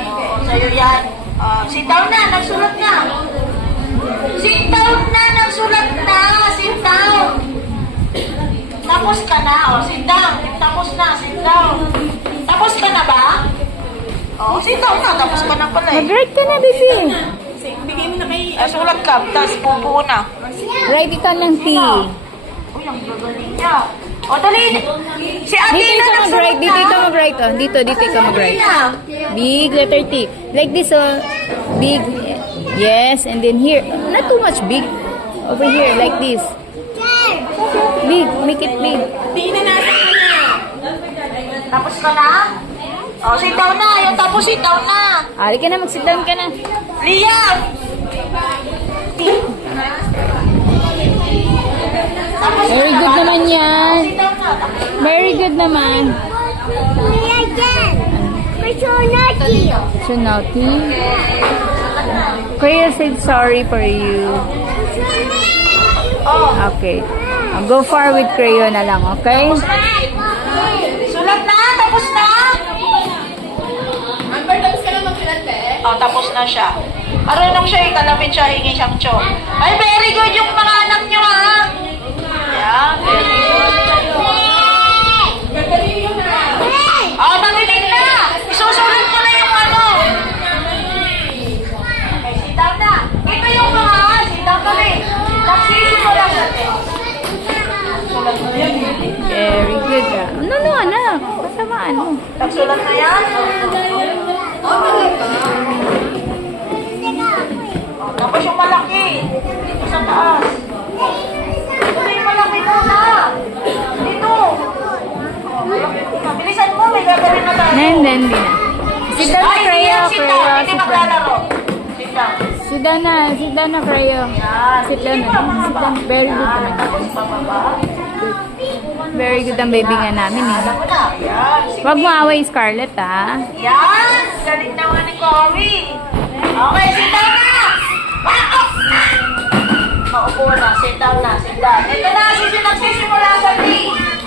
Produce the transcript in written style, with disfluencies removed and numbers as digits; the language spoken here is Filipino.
yan. Sa'yo yan. Sit down na, nagsulat na. Sit down na, nagsulat na. Sit down. Tapos ka na, sit down. Tapos na, sit down. Tapos ka na ba? Sit down na, tapos ka na pala eh. Mag-write ka na, baby. Bigay mo na kay... sulat ka, tapos pupuo na. Write ito ng T. Uy, ang gagaling niya. Dali. Si Ate Dito na ikaw mag-write. Dito ikaw mag-write. Dito ikaw mag-write. Big letter T. Like this, big. Yes, and then here. Not too much big. Over here, like this. Big. Make it big. Tapos ka na? Sit down na. Yung tapos sit down na. Ari ka na, mag-sit down ka na. Liam! Very good naman yan. Sit down na. Very good naman. So naughty. Kuya said sorry for you. Okay. Go far with Crayon na lang, okay? Sulat na? Tapos na? Tapos na siya. Marunong siya, ikalapit siya, hingi siyang chok. Ay, very good yung mga anak nyo, ha? Yeah, very good. Nanginig na! Isusulat ko na yung ano. Okay, sit down na. Ito yung mga, sit down na rin. Nagsisimula siya, te. Sulat mo na yan. Very good. No, anak. Masama, ano. Nagsulat na yan? Tapos yung malaki. Dito sa taas. Ito yung malaki muna. Dito. Bilisan mo, may gagawin na tayo. Hindi na. Sit down na, Crayo. Sit down, hindi maglalaro. Sit down. Sit down na, Crayo. Sit down na. Sit down. Very good naman. Tapos pababa. Very good ang baby nga namin, eh. Alam mo na. Yan. Huwag mo away, Scarlett, ha? Yan. Galing naman ni Cory. Okay, sit down na. Maupo na, sit down na, sit down. Ito na, nagsisimula sa 3.